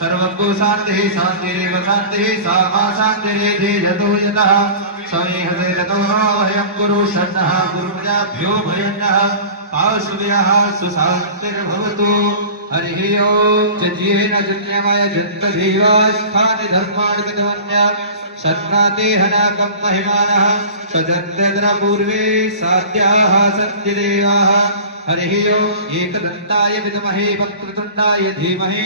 सर्वगो शांति शांतिरेव शांति सा मा शांतिरेधि यतो यतः समीहते ततो नो भयं गुरु शरणः गुरुप्रजाभ्यो भयन्नः आशुभ्यः सुशान्तिर्भवतु। हरिः ओम्। जज्येन जन्यमय जन्तधीवास्थानि धर्माणि गतवन्य शरणातेहनाकं महिमानः स्वजन्त्यत्र पूर्वे साध्याः सन्ति देवाः। हरिः ओम्। एकदन्ताय विद्महे वक्रतुण्डाय धीमहि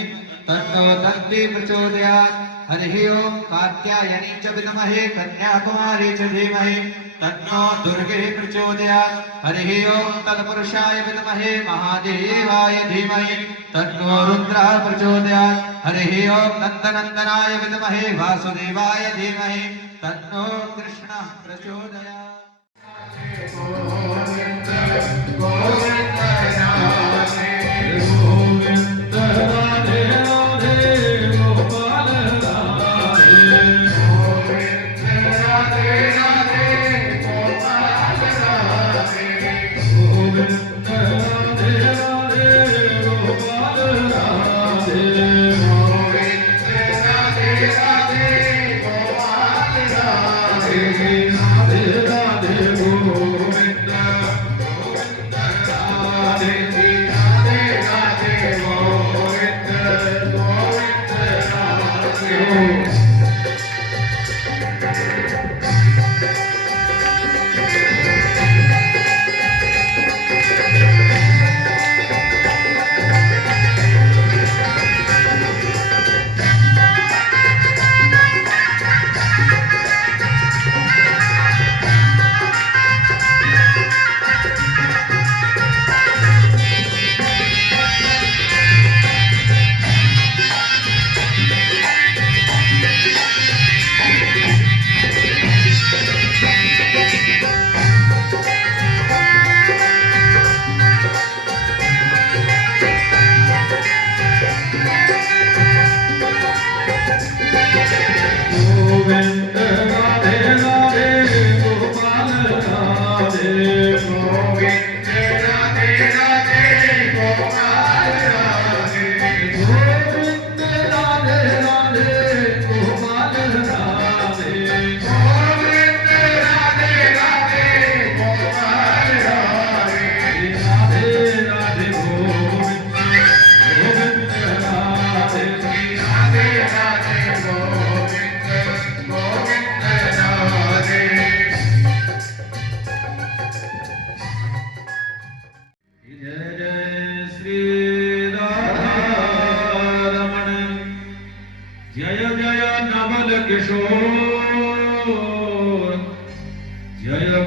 तन्नो दन्ति प्रचोदयात्। हरिः ओम्। कात्यायनी च विद्महे कन्याकुमारी च धीमहि तन्नो दुर्गे प्रचोदयात्। हरिः ओम्। तत्पुरुषाय विद्महे महादेवाय धीमहि तन्नो रुद्रः प्रचोदयात्। हरिः ओम्। नन्दनन्दनाय विद्महे वासुदेवाय धीमहि तन्नो कृष्णः प्रचोदयात्।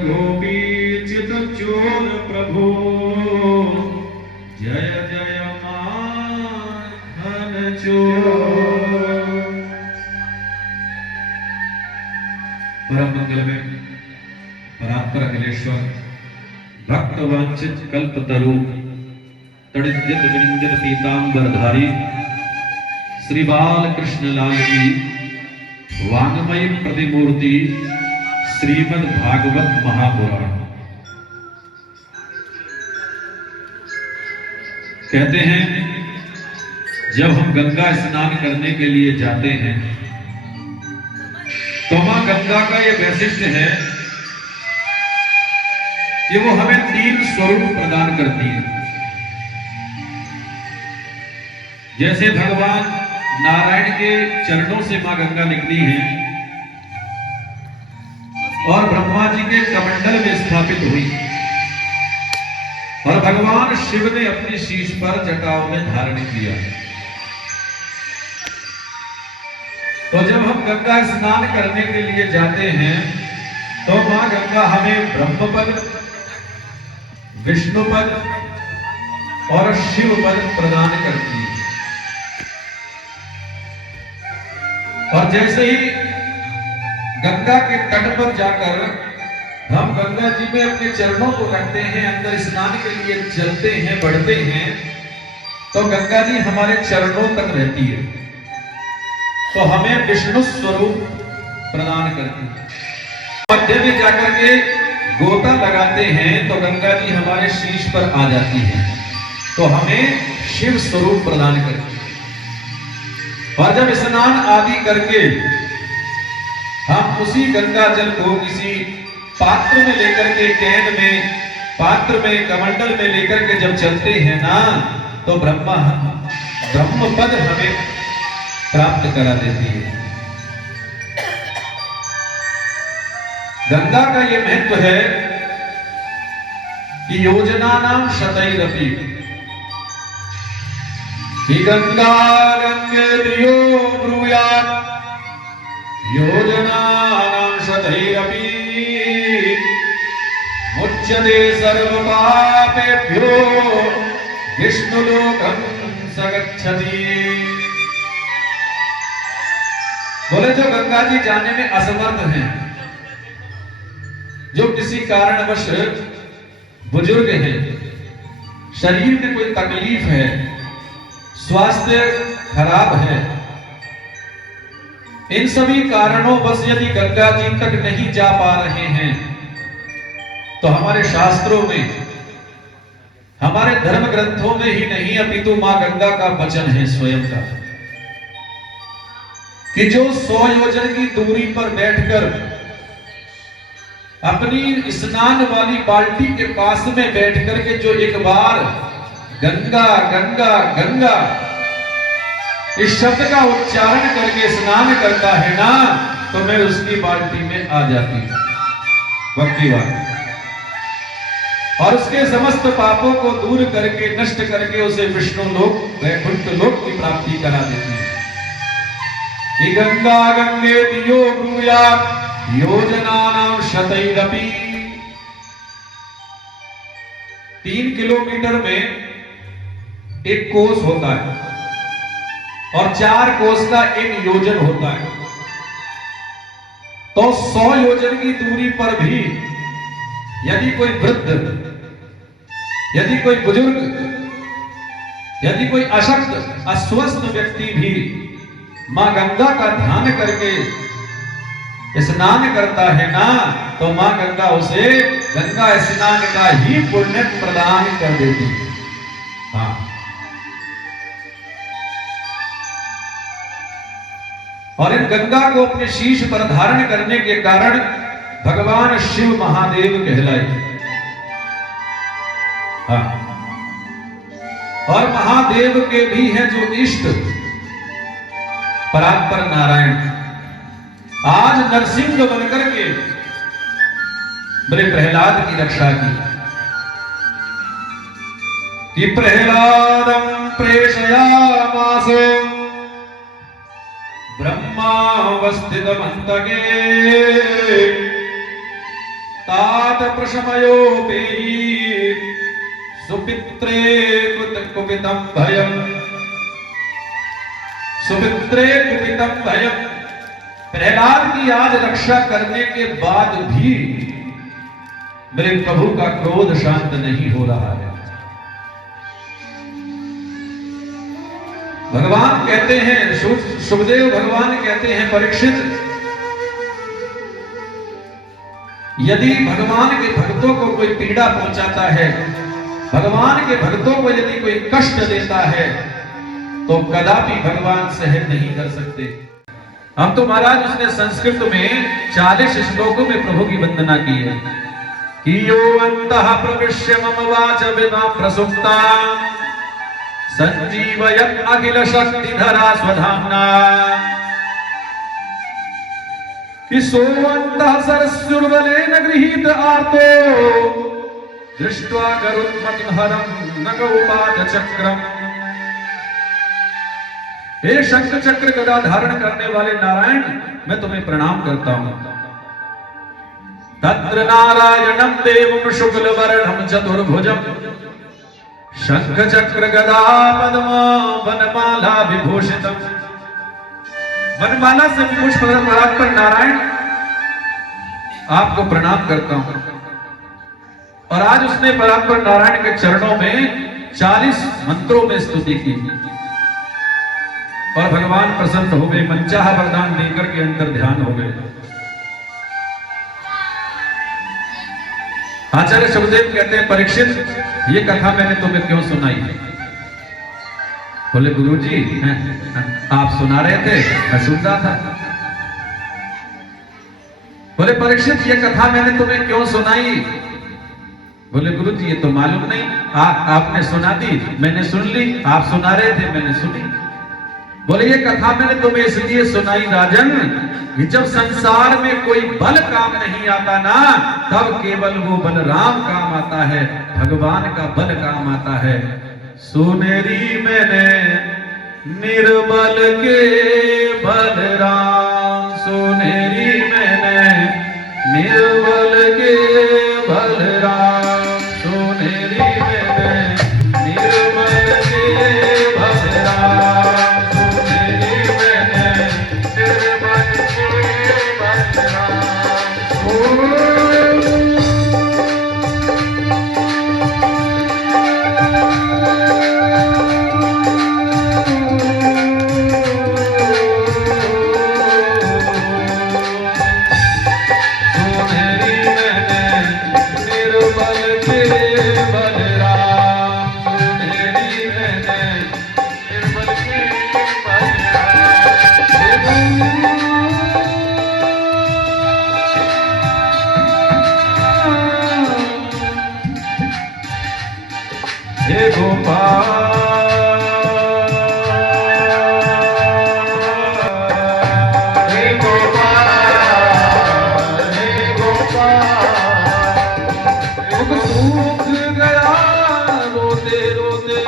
गोपी चित चोर प्रभु जय जय माखन चोर। परम मंगल में परात्पर अखिलेश्वर भक्त वांछित कल्पतरु तड़ित विनिंदित पीतांबरधारी श्री बाल कृष्ण लाल की वांगमयी प्रतिमूर्ति श्रीमद् भागवत महापुराण। कहते हैं जब हम गंगा स्नान करने के लिए जाते हैं तो मां गंगा का ये वैशिष्ट्य है कि वो हमें 3 स्वरूप प्रदान करती है। जैसे भगवान नारायण के चरणों से मां गंगा निकली है और ब्रह्मा जी के कमंडल में स्थापित हुई और भगवान शिव ने अपनी शीश पर जटाओं में धारण किया। तो जब हम गंगा स्नान करने के लिए जाते हैं तो मां गंगा हमें ब्रह्मपद, विष्णुपद और शिवपद प्रदान करती है। और जैसे ही गंगा के तट पर जाकर हम गंगा जी में अपने चरणों को रखते हैं, अंदर स्नान के लिए चलते हैं, बढ़ते हैं, तो गंगा जी हमारे चरणों तक रहती है, तो हमें विष्णु स्वरूप प्रदान करती है। मध्य में जाकर के गोता लगाते हैं तो गंगा जी हमारे शीश पर आ जाती है, तो हमें शिव स्वरूप प्रदान करती है। और जब स्नान आदि करके हम उसी गंगा जल को किसी पात्र में लेकर के, कैन में, पात्र में, कमंडल में लेकर के जब चलते हैं ना, तो ब्रह्मपद हमें प्राप्त करा देती है। गंगा का ये महत्व है कि योजना नाम शतैरपि कि गंगा गंगे दियो ब्रूयात् योजना नाम शतैरपि मुच्यते सर्व पापेभ्यो विष्णुलोकं सगच्छति। बोले जो गंगा जी जाने में असमर्थ हैं, जो किसी कारणवश बुजुर्ग हैं, शरीर में कोई तकलीफ है, स्वास्थ्य खराब है, इन सभी कारणों बस यदि गंगा जी तक नहीं जा पा रहे हैं तो हमारे शास्त्रों में, हमारे धर्म ग्रंथों में ही नहीं अपितु मां गंगा का वचन है स्वयं का कि जो 100 योजन की दूरी पर बैठकर अपनी स्नान वाली बाल्टी के पास में बैठकर के जो एक बार गंगा गंगा गंगा इस शब्द का उच्चारण करके स्नान करता है ना, तो मैं उसकी बाल्टी में आ जाती हूं भक्ति बात, और उसके समस्त पापों को दूर करके, नष्ट करके उसे विष्णु लोक, वैकुंठ लोक की प्राप्ति करा देती है। कि गंगा गंगे दियो ब्रूयात् योजनानां शतैरपि। 3 किलोमीटर में एक कोस होता है और 4 कोस का 1 योजन होता है, तो 100 योजन की दूरी पर भी यदि कोई वृद्ध, यदि कोई बुजुर्ग, यदि कोई अशक्त, अस्वस्थ व्यक्ति भी मां गंगा का ध्यान करके स्नान करता है ना, तो मां गंगा उसे गंगा स्नान का ही पुण्य प्रदान कर देती है। हाँ, और इन गंगा को अपने शीश पर धारण करने के कारण भगवान शिव महादेव कहलाए। हाँ, और महादेव के भी हैं जो इष्ट परात्पर नारायण, आज नरसिंह बनकर के मेरे प्रहलाद की रक्षा की कि प्रहलादं प्रेषयामास ब्रह्मावस्थितमन्तके तात प्रशमयो पेयी सुपित्रे कुपितम भयम, सुपित्रे कुपितम भयम। प्रहलाद की आज रक्षा करने के बाद भी मेरे प्रभु का क्रोध शांत नहीं हो रहा है। भगवान कहते हैं, सुखदेव भगवान कहते हैं, परीक्षित, यदि भगवान के भक्तों को कोई पीड़ा पहुंचाता है, भगवान के भक्तों को यदि कोई कष्ट देता है, तो कदापि भगवान सहन नहीं कर सकते। हम तो महाराज उसने संस्कृत में 40 श्लोकों में प्रभु की वंदना की है कि यो अंतः प्रविश्य मम वाच विमा प्रसुप्ता संजीवयत् अखिल शक्तिधरा स्वधाम्ना, कि सोऽन्तः सरस्युर्बलेन गृहीत आर्तो दृष्ट्वा गरुत्मन्हरं नगौपात चक्रम। हे शंख चक्र गदा धारण करने वाले नारायण, मैं तुम्हें प्रणाम करता हूं। तत्र नारायणं देवं शुक्ल वर्णं चतुर्भुजं शंख चक्र गदा पद्म वनमाला विभूषितम। वनमाला से पुष्प पर नारायण आपको प्रणाम करता हूं। और आज उसने परात्पर नारायण के चरणों में 40 मंत्रों में स्तुति की और भगवान प्रसन्न हो गए, मनचाहा वरदान देकर के अंतर ध्यान हो गए। आचार्य सुखदेव कहते हैं, परीक्षित, ये कथा मैंने तुम्हें क्यों सुनाई? बोले गुरुजी, आप सुना रहे थे, मैं सुन रहा था। बोले परीक्षित, ये कथा मैंने तुम्हें क्यों सुनाई? बोले गुरुजी, ये तो मालूम नहीं, आपने सुना दी, मैंने सुन ली, आप सुना रहे थे, मैंने सुनी। बोले ये कथा मैंने तुम्हें इसलिए सुनाई राजन कि जब संसार में कोई बल काम नहीं आता ना, तब केवल वो बलराम काम आता है, भगवान का बल काम आता है। सुनेरी मैंने निर्बल के बलराम, सुनेरी मैंने निर्बल के बलराम, सुनेरी मैंने निर्बल के बलराम, सुनेरी मैंने निर्बल के बलराम। हे गोपाल, हे गोपाल, हे गोपाल, मुख सूख गया रोते रोते,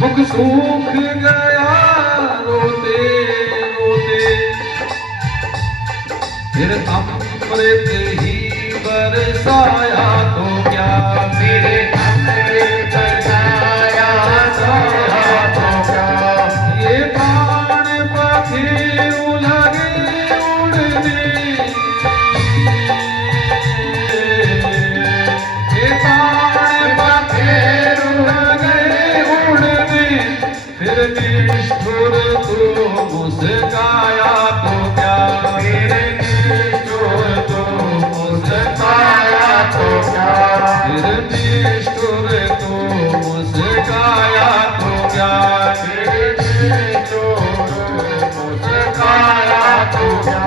मुख सूख गया रोते रोते, फिर अमृत ही बरसाया तो क्या, मेरे अमृत बरसाया तो क्या, ये प्राण पखेरु लगे उड़ने, ये प्राण पखेरु लगे उड़ने, फिर निष्ठुर तू मुस्काया तो क्या, मेरे निष्ठुर तू मुस्काया तो क्या, फिर निष्ठुर तू मुस्काया तो क्या, फिर निष्ठुर मुस्काया तो क्या।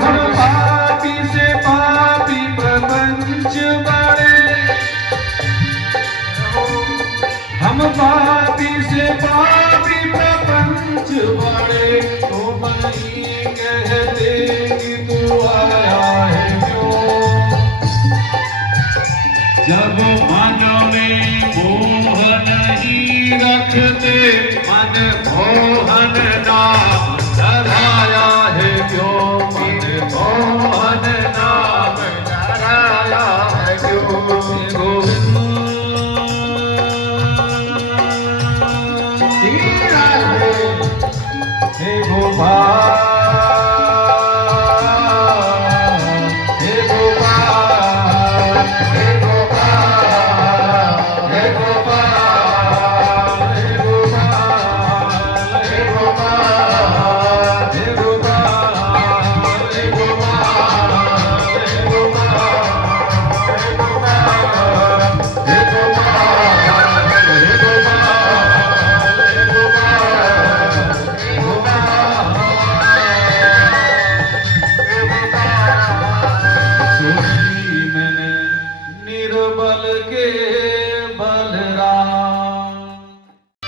हम पापी से पापी प्रपंच बड़े, हम पापी से पापी प्रपंच बड़े, तो नहीं कहते कि तू आया है क्यों। जब मन में मोह नहीं रखते, मन मोहन ना डराया है क्यों, मन मोहन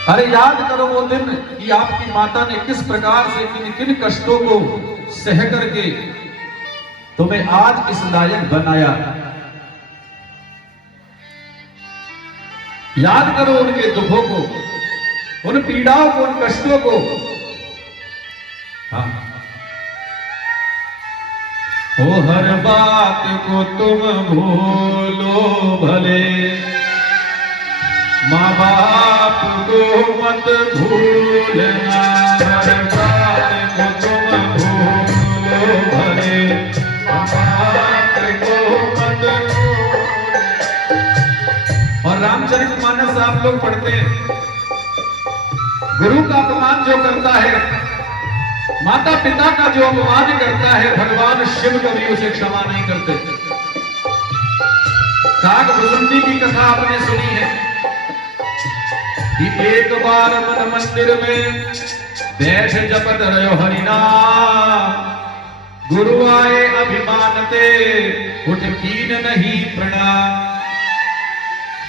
अरे याद करो वो दिन कि आपकी माता ने किस प्रकार से किन किन कष्टों को सह करके तुम्हें आज इस लायक बनाया। याद करो उनके दुखों को, उन पीड़ाओं को, उन कष्टों को। हाँ। ओ हर बात को तुम भूलो भले, माँ बाप को मत भूलना। हर बात को तुम भूलो भले, माँ बाप को मत भूलना। और रामचरितमानस आप लोग पढ़ते हैं, गुरु का अपमान जो करता है, माता पिता का जो अपमान करता है, भगवान शिव कभी उसे क्षमा नहीं करते। काकभुजुंडी की कथा आपने सुनी है कि एक बार मन मंदिर में बैठ जपत रहो हरिनाम, गुरु आए अभिमानते उठ कीन नहीं प्रणाम।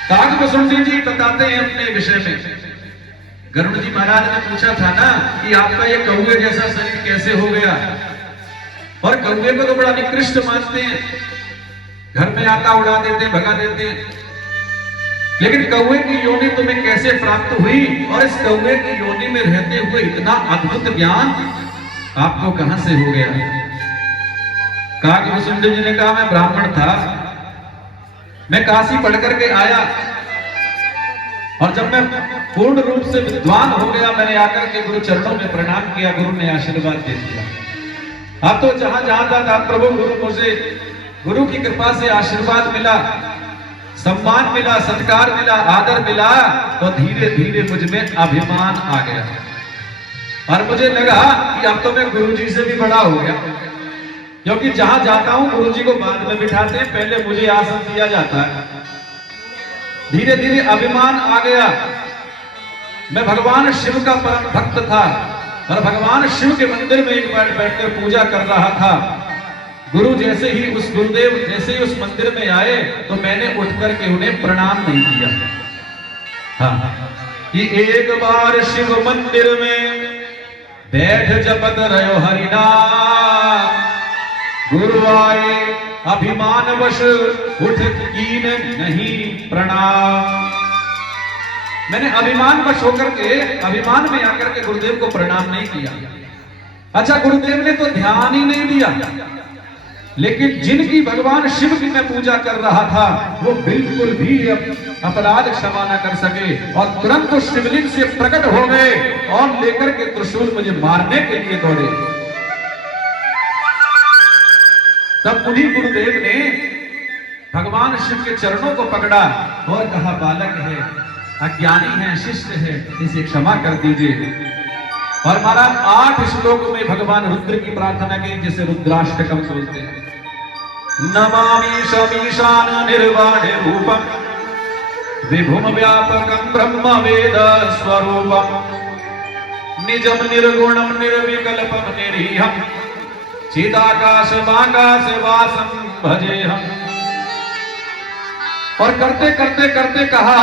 काकभुजुंडी जी बताते हैं अपने विषय में, गरुड़ जी महाराज ने पूछा था ना कि आपका ये कौवे जैसा शरीर कैसे हो गया, और कौवे को तो बड़ा निकृष्ट मानते हैं, घर में आका उड़ा देते, भगा देते हैं, लेकिन कौवे की योनि तुम्हें कैसे प्राप्त हुई, और इस कौवे की योनि में रहते हुए इतना अद्भुत ज्ञान आपको कहां से हो गया। काकभुजुंडी जी ने कहा मैं ब्राह्मण था, मैं काशी पढ़ करके आया, और जब मैं पूर्ण रूप से विद्वान हो गया, मैंने आकर के गुरु चरणों में प्रणाम किया, गुरु ने आशीर्वाद दे दिया। अब तो जहां जहां जाता प्रभु गुरु मुझे, गुरु की कृपा से आशीर्वाद मिला, सम्मान मिला, सत्कार मिला, आदर मिला, तो धीरे धीरे मुझ में अभिमान आ गया, और मुझे लगा कि अब तो मैं गुरु जी से भी बड़ा हो गया, क्योंकि जहां जाता हूं गुरु जी को बाद में बिठाते हैं, पहले मुझे आसन दिया जाता है। धीरे धीरे अभिमान आ गया। मैं भगवान शिव का परम भक्त था, और भगवान शिव के मंदिर में एक बार बैठकर पूजा कर रहा था। गुरु जैसे ही उस गुरुदेव जैसे ही उस मंदिर में आए, तो मैंने उठ करके उन्हें प्रणाम नहीं किया। हाँ, कि एक बार शिव मंदिर में बैठ जपत रहो हरिनाम, गुरु आए अभिमानवश उठ कीन नहीं प्रणाम। मैंने अभिमानवश होकर के, अभिमान में आकर के गुरुदेव को प्रणाम नहीं किया। अच्छा, गुरुदेव ने तो ध्यान ही नहीं दिया, लेकिन जिनकी भगवान शिव की मैं पूजा कर रहा था, वो बिल्कुल भी अपराध क्षमा न कर सके, और तुरंत उस शिवलिंग से प्रकट हो गए और लेकर के त्रिशूल मुझे मारने के लिए दौड़े। तब उन्हीं गुरुदेव ने भगवान शिव के चरणों को पकड़ा और कहा, बालक है, अज्ञानी है, शिष्य है, इसे क्षमा कर दीजिए। और महाराज 8 श्लोक में भगवान रुद्र की प्रार्थना की, जिसे रुद्राष्टकम बोलते हैं। नमामि शमीशान निर्वाण रूपम विभुम व्यापकम ब्रह्म वेद स्वरूपम निजम निर्गुणम निर्विकल्पम निरीहम चिदाकाश माकाश वासम भजे हम। और करते करते करते कहा,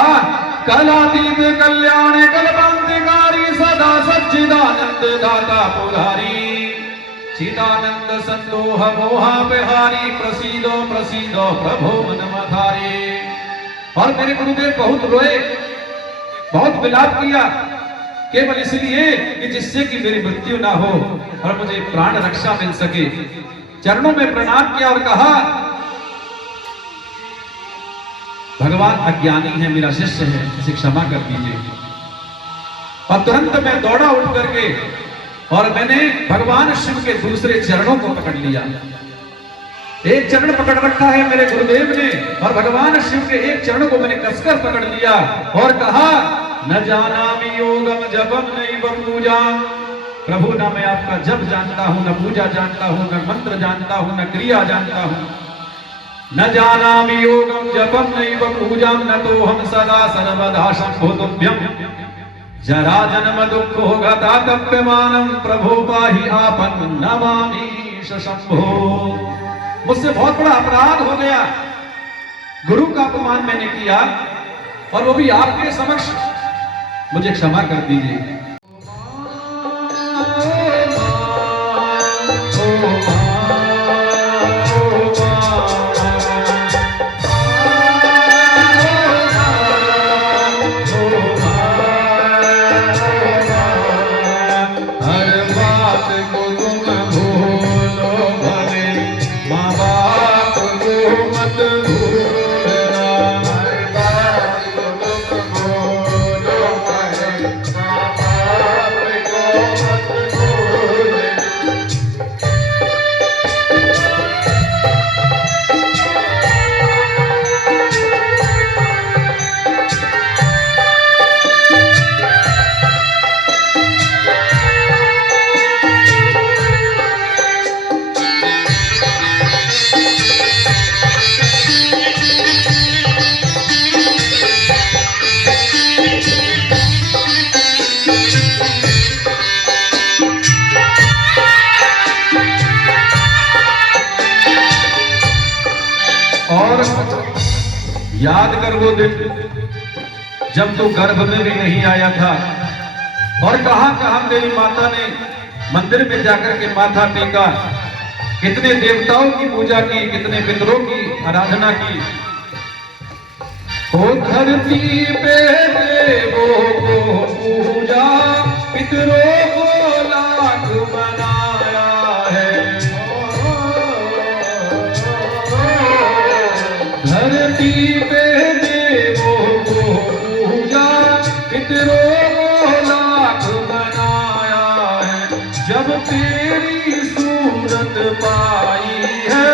कलातीत कल्याण कल्पांतिकारी सदा सच्चिदानंद दाता पुरारी चिदानंद संतोह मोहा बिहारी प्रसीदो प्रसीदो प्रभो मनमधारी। और मेरे गुरुदेव बहुत रोए, बहुत विलाप किया, केवल इसलिए कि जिससे कि मेरी मृत्यु ना हो और मुझे प्राण रक्षा मिल सके। चरणों में प्रणाम किया और कहा, भगवान अज्ञानी है, मेरा शिष्य है, इसे क्षमा कर दीजिए। और तुरंत मैं दौड़ा उठ करके और मैंने भगवान शिव के दूसरे चरणों को पकड़ लिया। एक चरण पकड़ रखा है मेरे गुरुदेव ने, और भगवान शिव के एक चरण को मैंने कसकर पकड़ लिया और कहा, न जानामि योगम जपम नैव पूजा। प्रभु, ना मैं आपका जप जानता हूं, न पूजा जानता हूं, न मंत्र जानता हूं, न क्रिया जानता हूं। न जानामि योगम जपम नैव पूजा, न तो हम सदा सर्वदा शंभो तुभ्यम जरा जन्म दुःखो गतातप्यमानम प्रभो पाहि आपन नमामि शंभो। मुझसे बहुत बड़ा अपराध हो गया, गुरु का अपमान मैंने किया, और वो भी आपके समक्ष। मुझे क्षमा कर दीजिए। और याद कर वो दिन जब तू गर्भ में भी नहीं आया था और कहां कहां तेरी माता ने मंदिर में जाकर के माथा टेका, कितने देवताओं की पूजा की, कितने पितरों की आराधना की। ओ धरती पे देवों को पूजा, पितरों को लाख बनाया है। धरती पे देवों को पूजा, पितरों को लाख बनाया है। जब तेरी सूरत पाई है,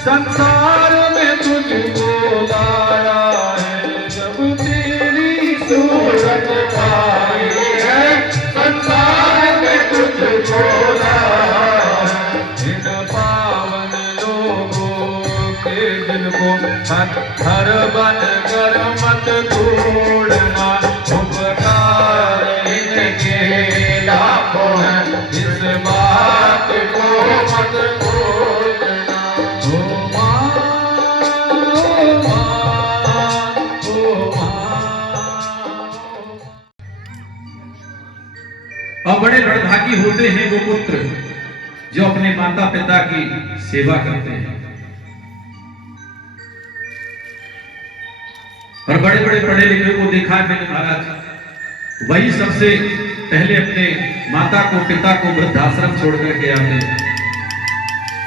संसार में तुझको लाया है। जब तेरी सूरत पाई है, संसार में तुझको लाया है। इन पावन लोगों के दिल को पत्थर बन कर मत तोड़ना। उपकार इनके लाखों हैं, इस बात को मत भूलना। ओ माँ, ओ माँ, ओ माँ। और बड़े बड़भागी होते हैं वो पुत्र जो अपने माता पिता की सेवा करते हैं। और बड़े बड़े पढ़े लिखे को देखा है मैंने महाराज, वही सबसे पहले अपने माता को पिता को वृद्धाश्रम छोड़ करके आते हैं।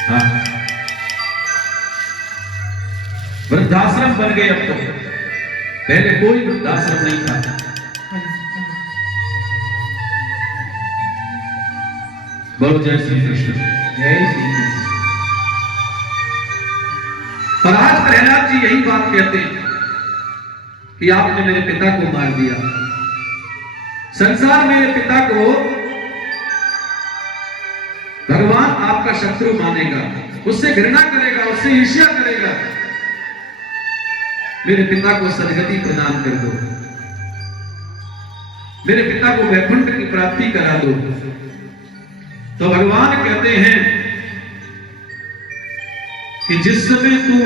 हाँ, वृद्धाश्रम बन गए अब तो, पहले कोई वृद्धाश्रम नहीं था। बोलो जय श्री कृष्ण। जय श्री कृष्ण। पर आज प्रहलाद जी यही बात कहते हैं कि आपने मेरे पिता को मार दिया। संसार मेरे पिता को भगवान आपका शत्रु मानेगा, उससे घृणा करेगा, उससे ईर्ष्या करेगा। मेरे पिता को सदगति प्रदान कर दो, मेरे पिता को वैकुंठ की प्राप्ति करा दो। तो भगवान कहते हैं कि जिस समय तू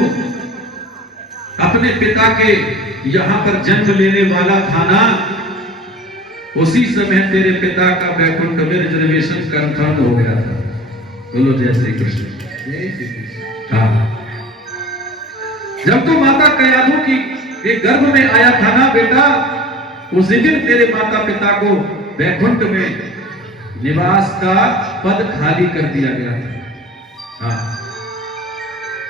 अपने पिता के यहां पर जन्म लेने वाला था ना, उसी समय तेरे पिता का वैकुंठ में रिजर्वेशन कंफर्म हो गया था। बोलो जय श्री कृष्ण। जय श्री कृष्ण। हाँ, जब तू माता कयाधु की एक गर्भ में आया था ना बेटा, उसी दिन तेरे माता पिता को वैकुंठ में निवास का पद खाली कर दिया गया था। हाँ,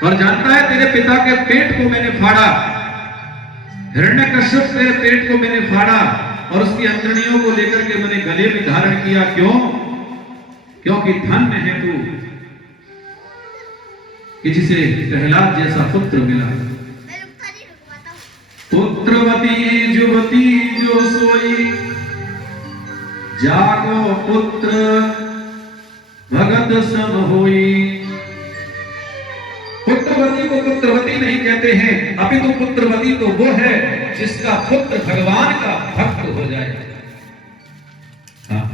और जानता है तेरे पिता के पेट को मैंने फाड़ा, हिरण्यकश्यप तेरे पेट को मैंने फाड़ा और उसकी अंतड़ियों को लेकर के मैंने गले में धारण किया। क्यों? क्योंकि धन्य है तू कि जिसे प्रहलाद जैसा पुत्र मिला। पुत्रवती युवती जो सोई, जागो पुत्र भगत सम होई। पुत्रवती को पुत्रवती नहीं कहते हैं, अभी तो पुत्रवती तो वो है जिसका पुत्र भगवान का भक्त हो जाए। हाँ।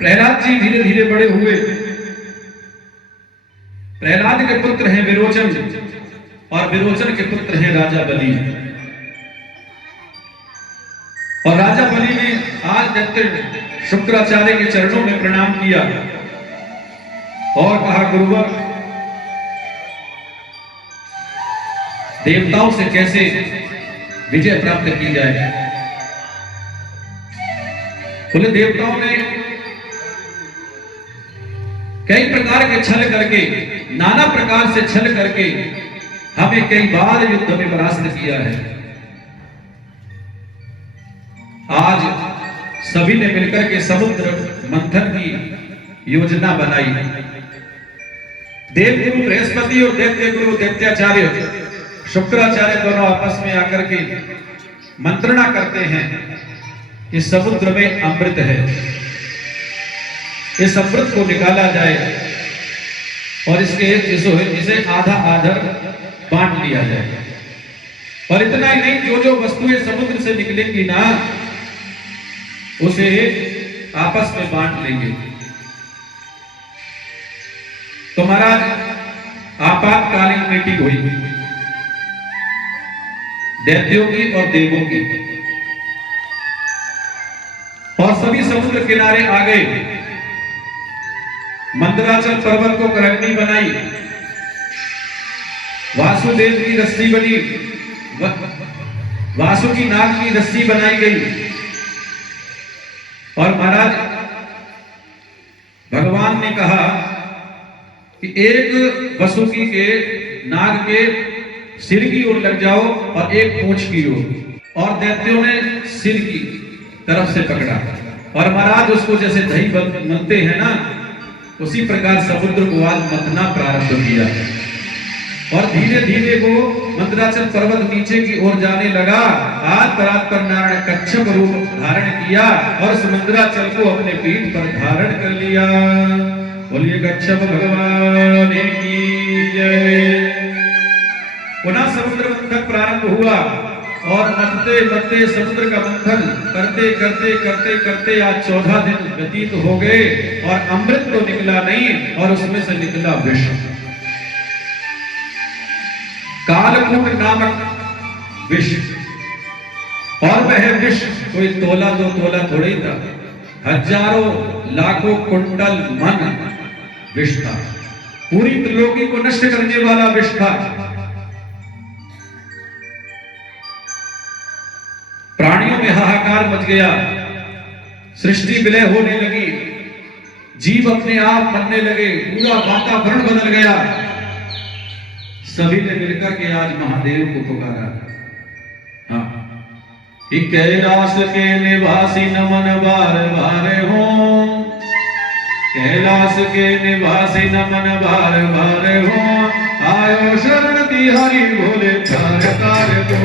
प्रहलाद जी धीरे धीरे बड़े हुए। प्रहलाद के पुत्र हैं विरोचन और विरोचन के पुत्र हैं राजा बलि। और राजा बलि ने आज दैत्य शुक्राचार्य के चरणों में प्रणाम किया और कहा, गुरुवर, देवताओं से कैसे विजय प्राप्त की जाए। बोले, देवताओं ने कई प्रकार के छल करके, नाना प्रकार से छल करके हमें कई बार युद्ध में परास्त किया है। आज सभी ने मिलकर के समुद्र मंथन की योजना बनाई। देवगुरु बृहस्पति और दैत्य गुरु दैत्याचार्य शुक्राचार्य दोनों आपस में आकर के मंत्रणा करते हैं कि समुद्र में अमृत है, इस अमृत को निकाला जाए और इसे आधा आधर बांट लिया जाए। और इतना ही नहीं, जो जो वस्तुएं समुद्र से निकलेंगी ना, उसे आपस में बांट लेंगे। तो महाराज, आपातकालीन मीटिंग हुई दैत्यों की और देवों की, और सभी समुद्र किनारे आ गए। मंदराचल पर्वत को करंडी बनाई, वासुदेव की रस्सी बनी, वासुकी नाग की रस्सी बनाई गई। और महाराज, भगवान ने कहा कि एक वसुकी के नाग के सिर की ओर लग जाओ और एक पूंछ की ओर। और दैत्यों ने सिर की तरफ से पकड़ा और महाराज उसको जैसे दही मलते हैं ना, उसी प्रकार समुद्र को आज मथना प्रारंभ किया। और धीरे धीरे वो मंदराचल पर्वत नीचे की ओर जाने लगा। आज परात्पर नारायण कच्छप रूप धारण किया और उस मंदराचल को अपने पीठ पर धारण कर लिया। बोलिए कच्छप भगवान की जय। पुनः समुद्र मंथन प्रारंभ हुआ और मथते मथते समुद्र का मंथन करते करते करते करते आज 14 दिन व्यतीत हो गए और अमृत तो निकला नहीं और उसमें से निकला विष। कालकूट नामक विष। और वह विष कोई तोला दो तोला थोड़ी था, हजारों लाखों कुंटल मन विष था। पूरी त्रिलोकी को नष्ट करने वाला विष था। प्राणियों में हाहाकार मच गया, सृष्टि विलय होने लगी, जीव अपने आप मरने लगे, पूरा वातावरण बदल गया। सभी ने मिलकर के आज महादेव को पुकारा। हाँ, कि कैलाश के निवासी नमन बार बार हो, कैलाश के निवासी नमन बार बार हो। आयो शरण तिहारी भोले तार तार को,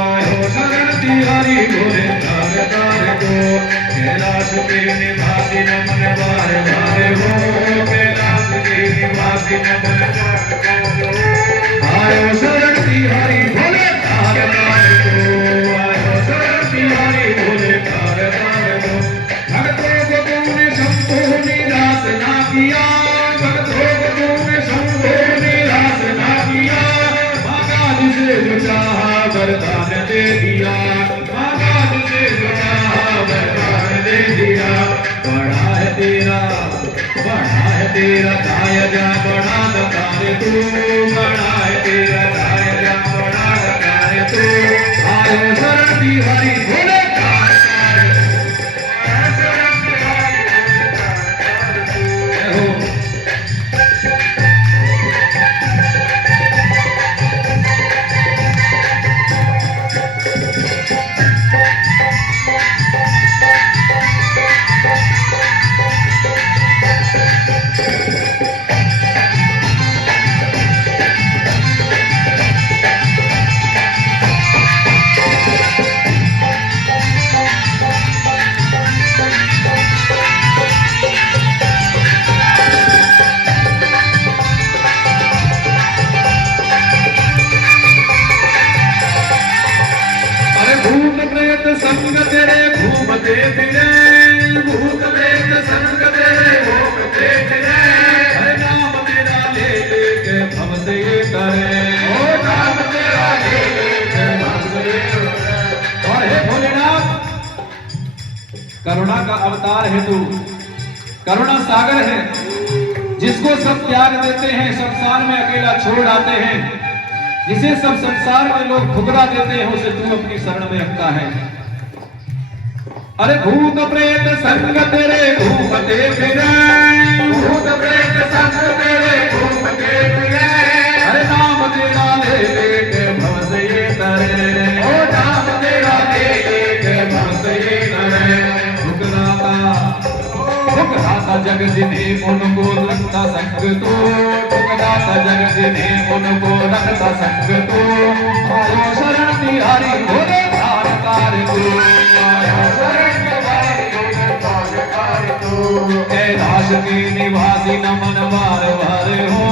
आयो शरण तिहारी भोले तार तार को। कैलाश के निवासी नमन बार बार हो, कैलाश के निवासी नमन बार बार हो। आयो शरण तिहारी भोले तार तार को, आयो शरण तिहारी भोले तार तार को। भक्तों को तुमने शंभो निराश ना किया, भक्तों को तुमने शंभो निराश ना किया। माता जिसे जो चाहा वरदान दे दिया, माता जिसे जो चाहा वरदान दे दिया। बड़ा है तेरा, बड़ा है तेरा दाया जा, बड़ा दातार तू, बड़ा है तेरा दाया जा, बड़ा दातार तू। आयो शरण तिहारी भोले तार तार को, आयो शरण तिहारी भोले तार तार को। करुणा का अवतार है तू, करुणा सागर है, जिसको सब त्याग देते हैं, संसार में अकेला छोड़ आते हैं, जिसे सब संसार में लोग ठुकरा देते हैं, उसे तू अपनी शरण में रखता है। अरे भूत प्रेत संग तेरे घूमते फिरे, भूत प्रेत संग तेरे घूमते फिरे, अरे नाम तेरा ले लेके भव से ये तरे, ओ नाम तेरा ले लेके भव से ये तरे। ठुकराता जग जिन्हें उनको रखता संग तो, ठुकराता जग जिन्हें उनको रखता संग तो, आयो शरण तिहारी भोले तारकार तू, आयो शरण कैलाश के निवासी नमन बार बार हो,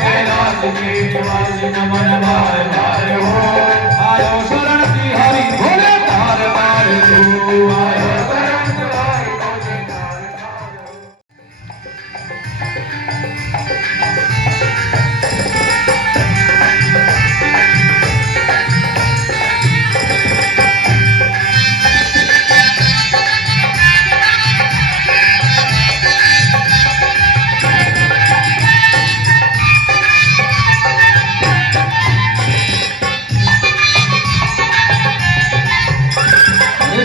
कैलाश के निवासी नमन बार बार हो, आयो शरण तिहारी भोले तार तार तू, आयो शरण तिहारी भोले तार तार।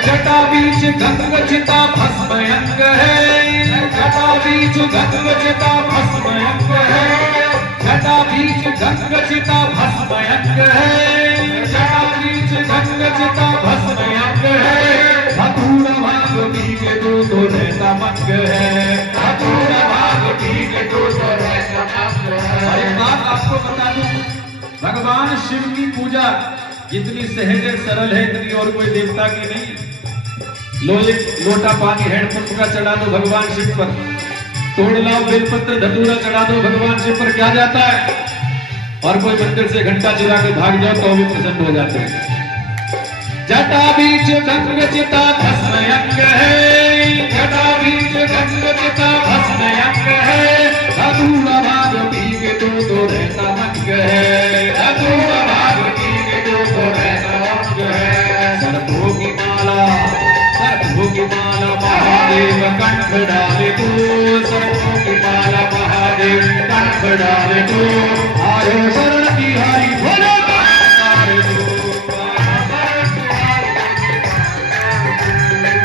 जटा बीच गंग चिता भस्म अंग है, जटा बीच गंग चिता भस्म अंग है, जटा बीच गंग चिता भस्म अंग है, जटा बीच गंग चिता भस्म अंग है। धतूर भाग पी के तो रहता मंग है, धतूर भाग पी के तो रहता मंग है। अरे बात आपको बता दूं, भगवान शिव की पूजा इतनी सहज सरल है, इतनी और कोई देवता की नहीं। लोटा पानी हैंडपंप का चढ़ा दो भगवान शिव पर, तोड़ लाओ बेलपत्र धतूरा चढ़ा दो भगवान शिव पर, क्या जाता है? और कोई मंदिर से घंटा चुरा के भाग जाओ तो भी प्रसन्न हो जाते हैं। जटा बीच गंग चिता भस्म अंग है, जटा बीच गंग चिता भस्म अंग है, धतूरा भाग पी के तो रहता मंग है, धतूरा भाग पी के तो रहता मंग है। सर्पों की माला, सर्पों की माला महादेव कंठ डाले तू, सर्पों की माला महादेव कंठ डाले तू, आयो शरण तिहारी भोले तारकार तू,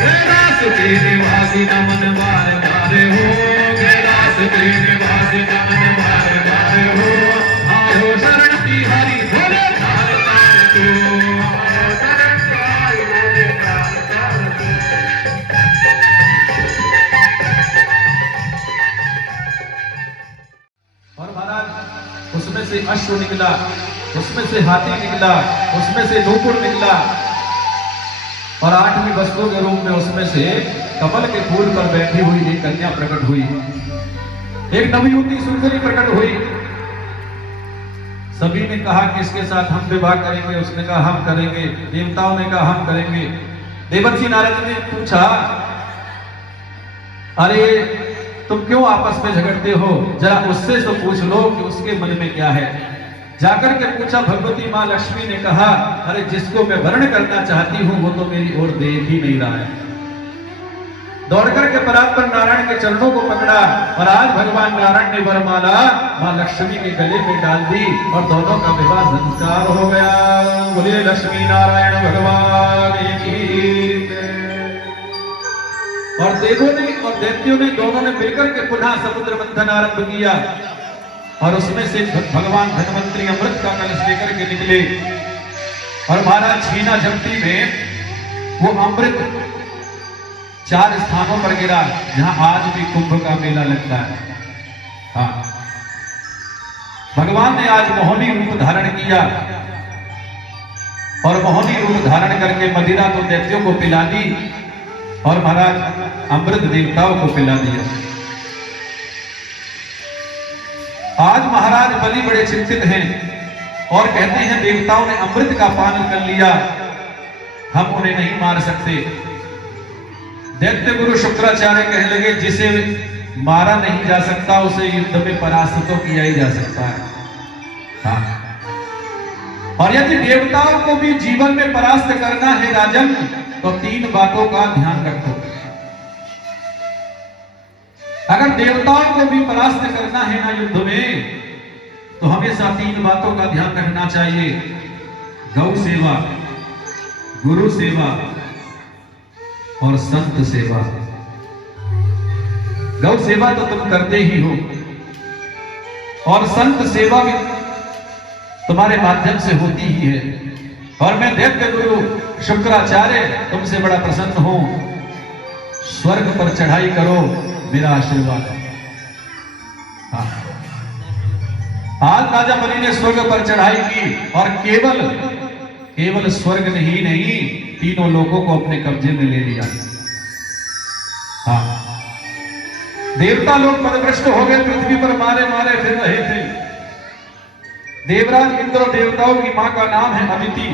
कैलाश के निवासी नमन बार बार हो, कैलाश के निवासी नमन बार बार हो, आयो शरण तिहारी भोले तारकार तू। उसमें से अश्व निकला, उसमें से हाथी निकला, उसमें से नूपुर निकला, और 8वीं वस्तु के रूप में उसमें से कमल के फूल पर बैठी हुई एक कन्या प्रकट हुई, एक नवयुवती सुंदरी प्रकट हुई। सभी ने कहा कि इसके साथ हम विवाह करेंगे, उसने कहा हम करेंगे, देवताओं ने कहा हम करेंगे। देवर्षि नारद ने पूछा, अरे तुम क्यों आपस में झगड़ते हो, जरा उससे तो पूछ लो कि उसके मन में क्या है। जाकर के पूछा, भगवती मां लक्ष्मी ने कहा, अरे जिसको मैं वर्ण करना चाहती हूं वो तो मेरी ओर देख ही नहीं रहा है। दौड़ करके परात्पर नारायण के चरणों को पकड़ा, और आज भगवान नारायण ने वरमाला मां लक्ष्मी के गले में डाल दी, और दोनों का विवाह संस्कार हो गया। बोलिए लक्ष्मी नारायण भगवान की। और देवों ने और दैत्यों ने दोनों ने मिलकर के पुनः समुद्र मंथन आरंभ किया, और उसमें से भगवान धन्वंतरी अमृत का कलश लेकर के निकले, और महाराज छीना झपटी में वो अमृत 4 स्थानों पर गिरा जहां आज भी कुंभ का मेला लगता है। हाँ, भगवान ने आज मोहनी रूप धारण किया, और मोहनी रूप धारण करके मदिरा तो दैत्यों को पिला दी, और महाराज अमृत देवताओं को पिला दिया। आज महाराज बलि बड़े चिंतित हैं, और कहते हैं देवताओं ने अमृत का पान कर लिया, हम उन्हें नहीं मार सकते। दैत्य गुरु शुक्राचार्य कहने लगे, जिसे मारा नहीं जा सकता उसे युद्ध में परास्त तो किया ही जा सकता है। हाँ। और यदि देवताओं को भी जीवन में परास्त करना है राजन, तो 3 बातों का ध्यान रखो। अगर देवताओं को भी परास्त करना है ना युद्ध में, तो हमेशा 3 बातों का ध्यान रखना चाहिए। गौ सेवा, गुरु सेवा और संत सेवा। गौ सेवा तो तुम करते ही हो, और संत सेवा भी तुम्हारे माध्यम से होती ही है। और मैं दैत्य गुरु शुक्राचार्य तुमसे बड़ा प्रसन्न हूं। स्वर्ग पर चढ़ाई करो, मेरा आशीर्वाद है। हाँ। आज राजा बलि ने स्वर्ग पर चढ़ाई की, और केवल स्वर्ग ही नहीं, तीनों लोगों को अपने कब्जे में ले लिया। हाँ। देवता लोग पदभ्रष्ट हो गए, पृथ्वी पर मारे फिर रहे थे। देवराज इंद्र और देवताओं की मां का नाम है अदिति,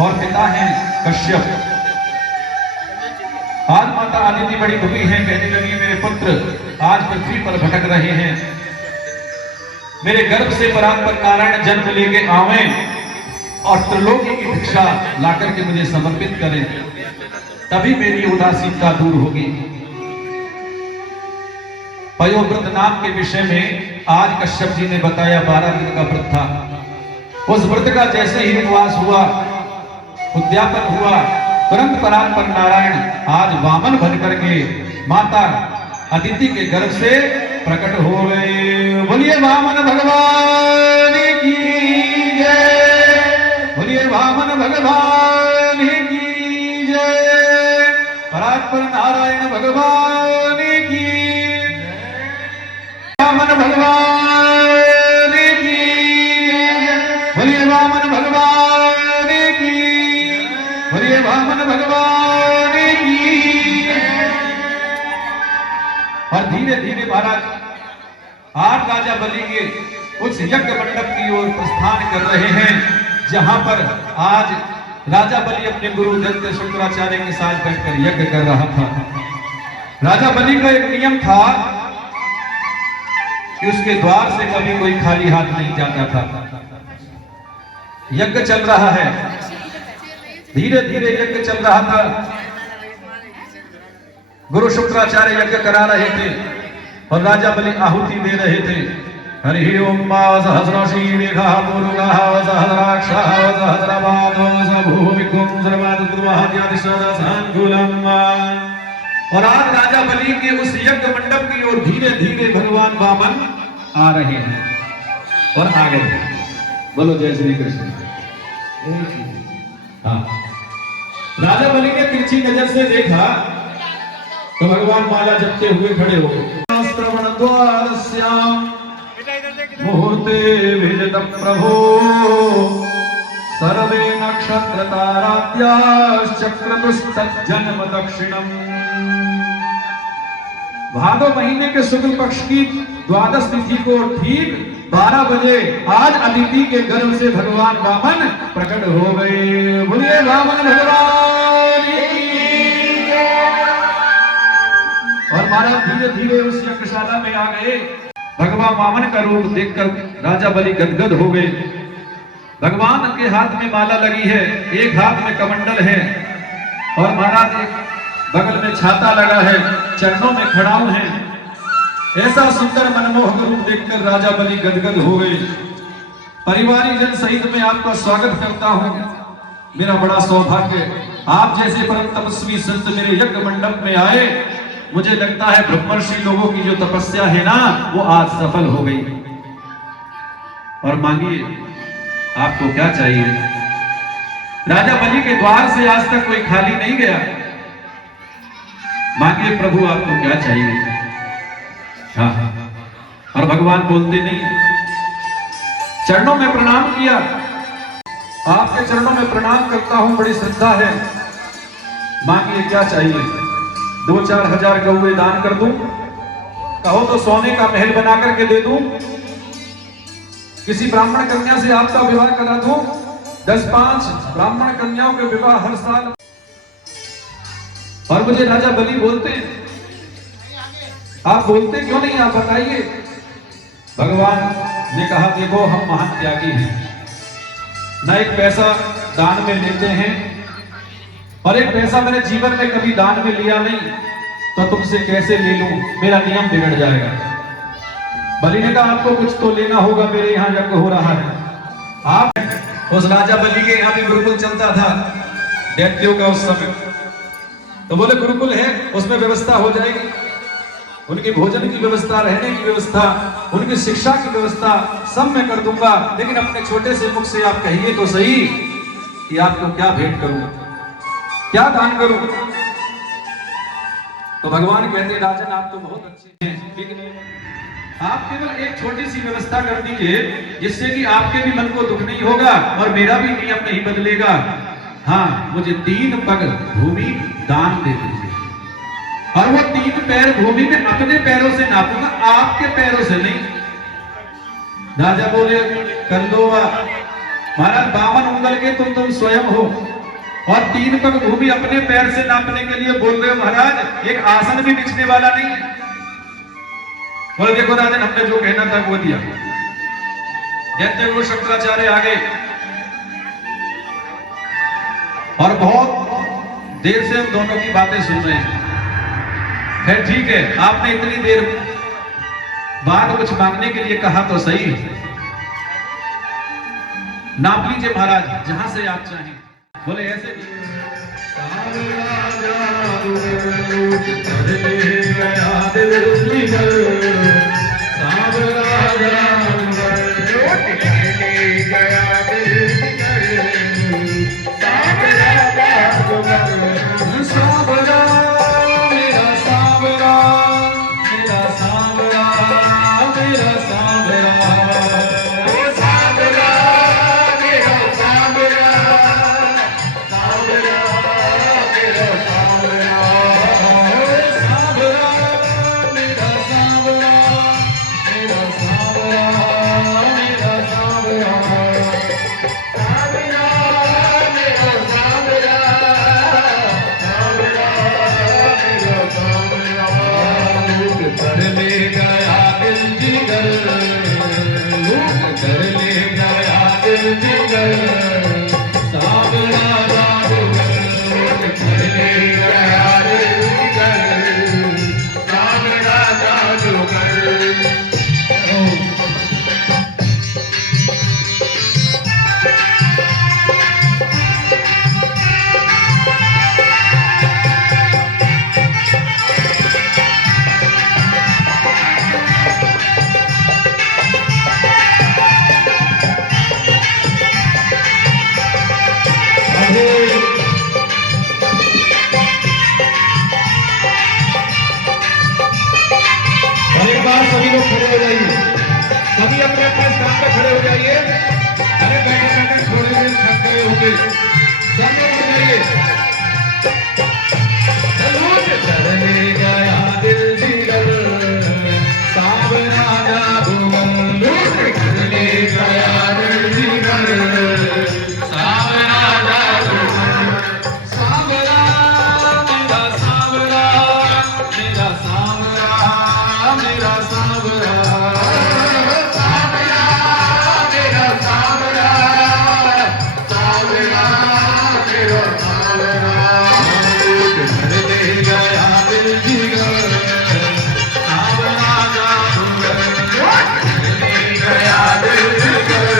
और पिता है कश्यप। आज माता अदिति बड़ी दुखी है, कहने लगी मेरे पुत्र आज पृथ्वी पर भटक रहे हैं, मेरे गर्भ से परात्पर नारायण जन्म लेके आवे और त्रिलोकी की भिक्षा लाकर के मुझे समर्पित करें, तभी मेरी उदासीनता दूर होगी। पयोव्रत नाम के विषय में आज कश्यप जी ने बताया 12 दिन का व्रत था। उस व्रत का जैसे ही उपवास हुआ, उद्यापन हुआ, तुरंत परात्पर नारायण आज वामन बन करके माता अदिति के गर्भ से प्रकट हो गए। बोलिए वामन भगवान की जय, बोलिए वामन भगवान की जय, परात्पर नारायण भगवान की, वामन भगवान की, बोलिए वामन भगवान की, बोलिए वामन भगवान की। और धीरे धीरे महाराज आज राजा बलि के उस यज्ञ मंडप की ओर प्रस्थान कर रहे हैं, जहां पर आज राजा बलि अपने गुरु दैत्य शुक्राचार्य के साथ बैठकर यज्ञ कर रहा था। राजा बलि का एक नियम था कि उसके द्वार से कभी कोई खाली हाथ नहीं जाता था। यज्ञ चल रहा है, धीरे धीरे यज्ञ चल रहा था। गुरु शुक्राचार्य यज्ञ करा रहे थे और राजा बलि आहुति दे रहे थे। हरि ओम सहस्रशीरेखा पूर्वः सहस्राक्षः सहस्रपादो सहभूमिकुं सर्वादित्वाद्यादिशरसांकुलम्। और आज राजा बलि के उस यज्ञ मंडप की ओर धीरे धीरे भगवान वामन आ रहे हैं और आ गए। बोलो जय श्री कृष्ण। हाँ। राजा बलि ने तिरछी नजर से देखा तो भगवान माला जपते हुए खड़े हो गए। श्रवण द्वारस्याम मुहूर्ते विजित प्रभो सर्वे नक्षत्र ताराद्याश्चक्रतुस्तज्जन्म दक्षिणम्। भादो महीने के शुक्ल पक्ष की द्वादश तिथि को ठीक 12 बजे आज अदिति के गर्भ से भगवान वामन प्रकट हो गए। बोलिए वामन भगवान की। और महाराज धीरे धीरे उस यज्ञशाला में आ गए। भगवान वामन का रूप देखकर राजा बलि गदगद हो गए। भगवान के हाथ में माला लगी है, एक हाथ में कमंडल है और महाराज एक बगल में छाता लगा है, चरणों में खड़ाऊ है। ऐसा सुंदर मनमोहक रूप देखकर राजा बलि गदगद हो गए। परिवारीजन सहित मैं आपका स्वागत करता हूं। मेरा बड़ा सौभाग्य, आप जैसे परम तपस्वी संत मेरे यज्ञ मंडप में आए। मुझे लगता है ब्रह्मर्षि लोगों की जो तपस्या है ना, वो आज सफल हो गई। और मांगिए आपको क्या चाहिए। राजा बलि के द्वार से आज तक कोई खाली नहीं गया। मांगिए प्रभु आपको क्या चाहिए। हाँ। और भगवान बोलते नहीं। चरणों में प्रणाम किया, आपके चरणों में प्रणाम करता हूं, बड़ी श्रद्धा है। मांगिए क्या चाहिए। 2-4 हजार गौए दान कर दूं, कहो तो सोने का महल बना करके दे दूं, किसी ब्राह्मण कन्या से आपका विवाह करा दूं, 10-5 ब्राह्मण कन्याओं के विवाह हर साल। और मुझे राजा बलि बोलते हैं, आप बोलते क्यों नहीं, आप बताइए। भगवान ने कहा देखो हम महान त्यागी हैं, न एक पैसा दान में लेते हैं और एक पैसा मैंने जीवन में कभी दान में लिया नहीं। तो तुमसे कैसे ले लूं, मेरा नियम बिगड़ जाएगा। बलि ने कहा आपको कुछ तो लेना होगा, मेरे यहाँ यज्ञ हो रहा है। आप उस राजा बलि के यहाँ भी गुरुकुल चलता था दैत्यों का उस समय, तो बोले गुरुकुल है, उसमें व्यवस्था हो जाएगी, उनकी भोजन की व्यवस्था, रहने की व्यवस्था, उनकी शिक्षा की व्यवस्था सब मैं कर दूंगा, लेकिन अपने छोटे से मुख से आप कहिए तो सही कि आपको क्या भेंट करूं, क्या दान करूं। तो भगवान कहते हैं राजन आप तो बहुत अच्छे हैं, लेकिन आप केवल एक छोटी सी व्यवस्था कर दीजिए जिससे कि आपके भी मन को दुख नहीं होगा और मेरा भी नियम नहीं बदलेगा। हाँ, मुझे 3 पग भूमि दान दे दीजिए, और वो 3 पैर भूमि में अपने पैरों से नापूंगा, आपके पैरों से नहीं। राजा बोले कर लो महाराज, 52 उंगल के तुम स्वयं हो, और 3 पग भूमि अपने पैर से नापने के लिए बोल रहे हो महाराज, एक आसन भी बिछने वाला नहीं है। बोले देखो राजन, हमने जो कहना था वो दिया। दैत्य गुरु शंकराचार्य आ गए और बहुत देर से हम दोनों की बातें सुन रहे हैं। है ठीक है, आपने इतनी देर बाद कुछ मांगने के लिए कहा तो सही, नाप लीजिए महाराज जहां से आप चाहें। बोले ऐसे सभी लोग खड़े हो जाइए, सभी अपने अपने स्थान पे खड़े हो जाइए। अरे बैठे बैठे थोड़ी देर थक गए होंगे, सब लोग हो जाइए। चले गया दिल जिगर सावरा जादूगर, चले गया दिल जिगर सावरा जादूगर, सावरा मेरा सावरा, मेरा सावरा, मेरा सावरा, सावरा मेरा सावरा, सावरा मेरा सावरा, घर ले गया दिल जिगर सावरा जादूगर, घर ले गया दिल जिगर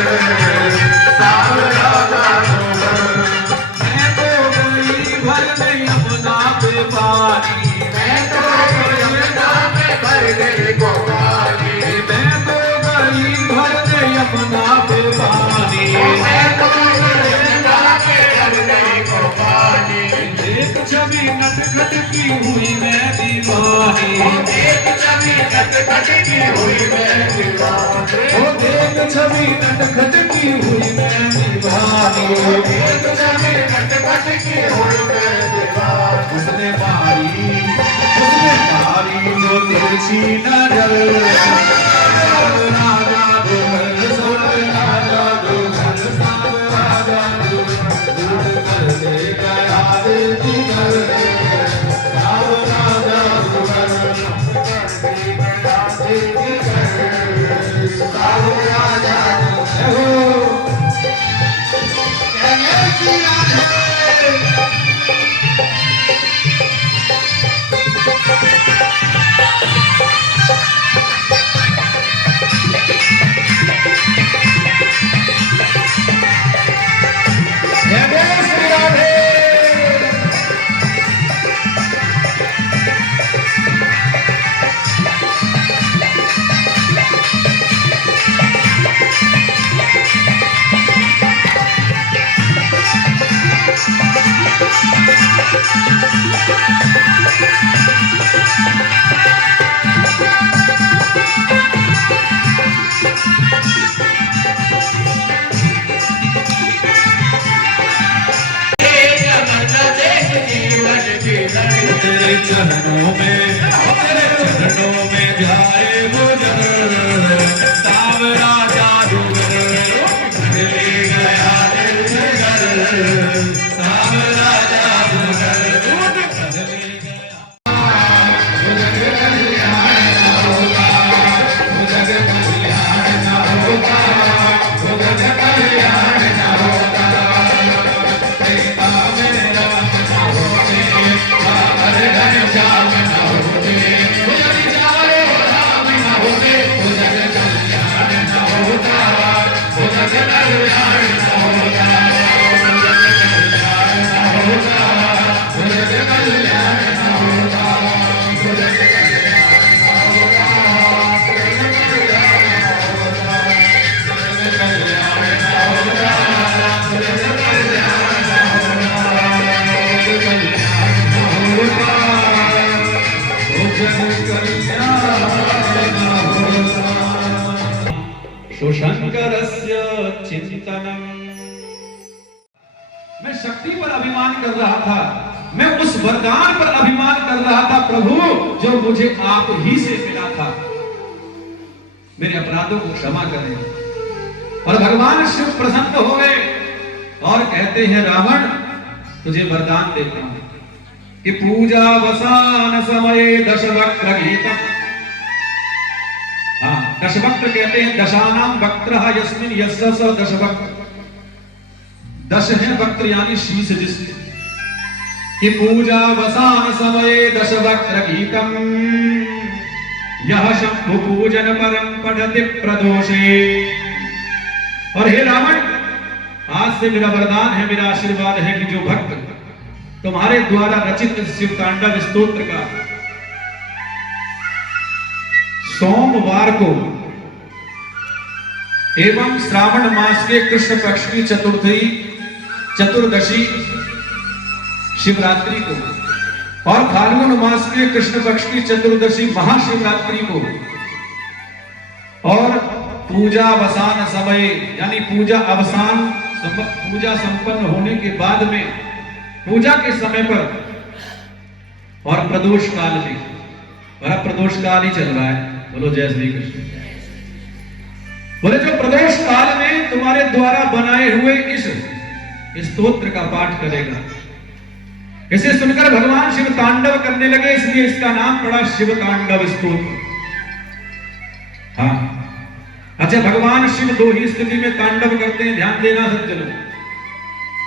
सावरा जादूगर। मैं तो गई भरने यमुना पे पानी, मैं तो गई यमुना पे भर गई गोपाली, मैं तो गई भरने यमुना पे पानी, मैं तो गई यमुना पे भर गई गोपाली। एक छवि नटखट की हुई मैं दीवानी, एक छवि नटखट की हुई मैं दीवानी, एक छवि नटखट की हुई मैं दीवानी, एक छवि नटखट की हुई मैं दीवानी। उसने मारी जो तिरछी नजर, सावरा जादूगर, सावरा जादूगर, सावरा जादूगर, दूर कर ले गया दिल जिगर सावरा जादूगर, कर ले गया दिल जिगर सावरा जादूगर। सुशंकरस्य चिंतनम। मैं शक्ति पर अभिमान कर रहा था, मैं उस वरदान पर अभिमान कर रहा था प्रभु जो मुझे आप ही से मिला था। मेरे अपराधों को क्षमा करें। और भगवान शिव प्रसन्न हो गए और कहते हैं रावण तुझे वरदान देता हूं कि पूजावसान समय दशवक्त्र गीतम। हाँ, दशवक्त्र कहते हैं दशानाम वक्त्रः यस्मिन् यस्य स दशवक्त्र। 10 है वक्त्र यानी शीश जिसके। कि पूजावसान समय दशवक्त्र गीतम यह शंभु पूजन परम पठति प्रदोषे। और हे रावण आज से मेरा वरदान है, मेरा आशीर्वाद है कि जो भक्त तुम्हारे द्वारा रचित शिव तांडव स्तोत्र का सोमवार को एवं श्रावण मास के कृष्ण पक्ष की चतुर्दशी शिवरात्रि को और फाल्गुन मास के कृष्ण पक्ष की चतुर्दशी महाशिवरात्रि को और पूजा अवसान समय यानी पूजा अवसान पूजा संपन्न होने के बाद में पूजा के समय पर और प्रदोष काल में, और अब प्रदोष काल ही चल रहा है, बोलो जय श्री कृष्ण। बोले जो प्रदोष काल में तुम्हारे द्वारा बनाए हुए इस स्तोत्र का पाठ करेगा। इसे सुनकर भगवान शिव तांडव करने लगे, इसलिए इसका नाम पड़ा शिव तांडव स्तोत्र। हाँ, अच्छा, भगवान शिव 2 ही स्थिति में तांडव करते हैं, ध्यान देना सज्जनों।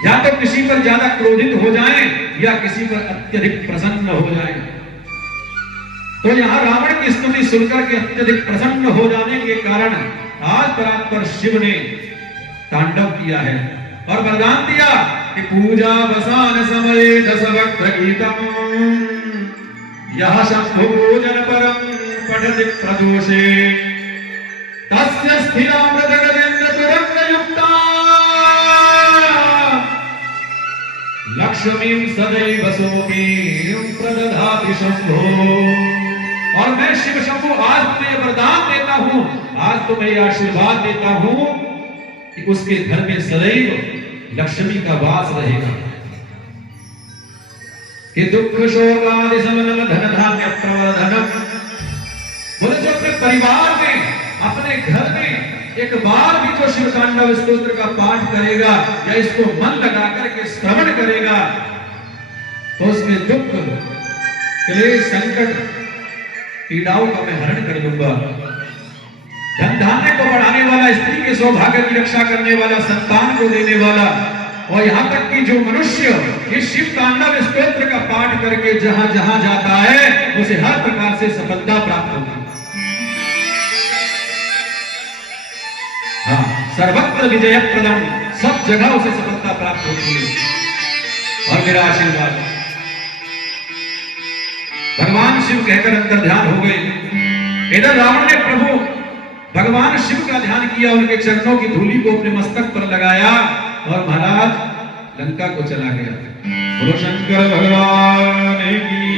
या तो किसी पर ज्यादा क्रोधित हो जाएं या किसी पर अत्यधिक प्रसन्न हो जाएं। तो यहां रावण की स्तुति सुनकर के अत्यधिक प्रसन्न हो जाने के कारण आज परात्पर शिव ने तांडव किया है और वरदान दिया कि पूजा वसान समय दशवक्त्र गीतम यह शंभु पूजन परम पठति प्रदोषे तस्य स्थिरामृत गजेन्द्र तुरंगयुक्ता लक्ष्मीं सदैव सोमीं प्रदधाति शंभो। और मैं शिव शंभु आज तुम्हें वरदान देता हूं, आज तुम्हें आशीर्वाद देता हूं कि उसके घर में सदैव लक्ष्मी का वास रहेगा। कि दुख शोकादि समनम धन धान्य प्रवर्धनम। बोले जो अपने परिवार में अपने घर में एक बार भी जो शिव तांडव स्तोत्र का पाठ करेगा या इसको मन लगा करके श्रवण करेगा तो उसमें दुख क्लेश संकट पीड़ाओं का मैं हरण कर दूंगा। धन धान्य को बढ़ाने वाला, स्त्री के सौभाग्य की रक्षा करने वाला, संतान को देने वाला, और यहाँ तक कि जो मनुष्य इस शिव तांडव स्तोत्र का पाठ करके जहां जहां जाता है उसे हर प्रकार से सफलता प्राप्त होती है। हाँ, सर्वत्र विजय प्रदम, सब जगह उसे सफलता प्राप्त होती है। और मेरा आशीर्वाद भगवान शिव कहकर अंतर ध्यान हो गए। इधर रावण ने प्रभु भगवान शिव का ध्यान किया, उनके चरणों की धूलि को अपने मस्तक पर लगाया और महाराज लंका को चला गया। बोलो शंकर भगवान की।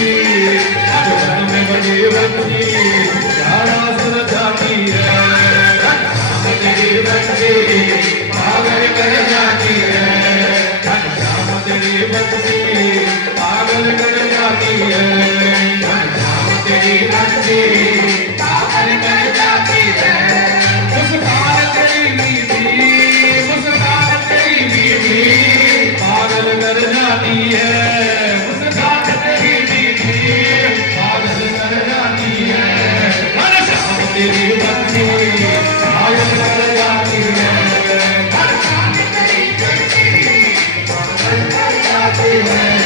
बच्ची घर में बड़ी बच्ची प्यारा सुर जाती है श्याम तेरी बच्ची पागल कर जाती है श्याम तेरी बच्ची पागल कर जाती है श्याम तेरी बच्ची पागल कर जाती है मुस्कान तेरी बीवी मुस्कान तेरी बीवी पागल कर जाती है मुस्कान तेरी बीवी पागल कर जाती है श्याम तेरी बच्ची पागल कर जाती है श्याम तेरी बच्ची पागल कर जाती है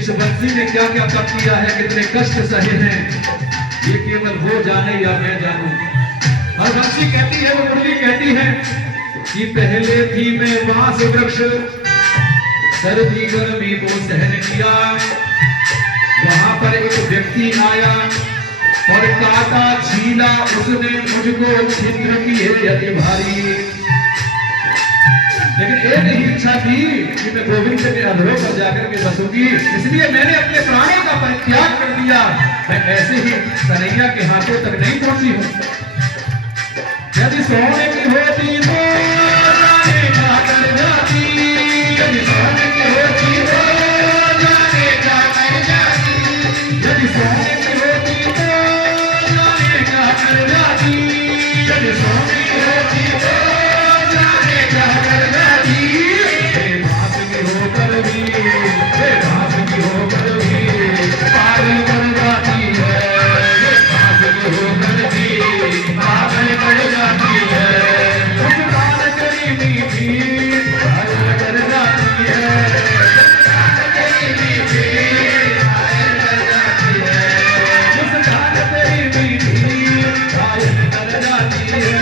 इस बंसी ने क्या क्या कब किया है, कितने कष्ट सहे हैं, ये केवल वो जाने या मैं जानूं। और बंसी कहती है, वो मुरली कहती है कि पहले भी मैं बांस वृक्ष सर्दी गर्मी को सहन किया, वहां पर एक व्यक्ति आया और काटा छीला उसने मुझको छिद्र किए अति भारी। लेकिन एक ही इच्छा थी कि मैं गोविंद के अधरों पर जाकर के बसूंगी, इसलिए मैंने अपने प्राणों का परित्याग कर दिया। मैं ऐसे ही कन्हैया के हाथों तक नहीं पहुंची हूँ। यदि सोने की होती तो जाने क्या कर जाती, यदि सोने की होती तो जाने क्या कर जाती, यदि सोने की होती तो जाने क्या कर जाती, यदि सोने की होती तो जाने क्या कर जाती। बेबास की होकर भी, बेबास की होकर भी पागल कर जाती है, बेबास की होकर भी पागल कर जाती है। मुस्कान तेरी मीठी घायल कर जाती है, मुस्कान तेरी मीठी घायल कर जाती है, मुस्कान तेरी मीठी घायल कर जाती है,